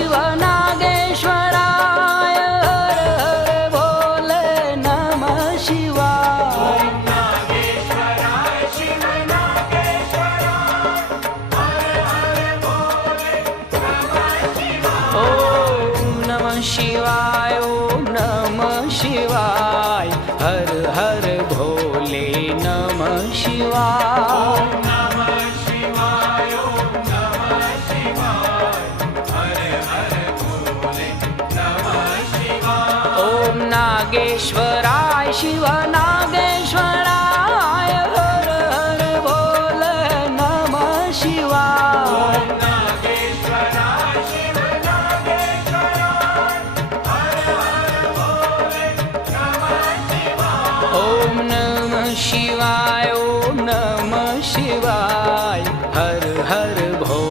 शिव नागेश्वराय हर हर भोले नमः शिवाय ओम नमः शिवाय ओम नमः शिवाय हर हर भोले नमः शिवाय नागेश्वर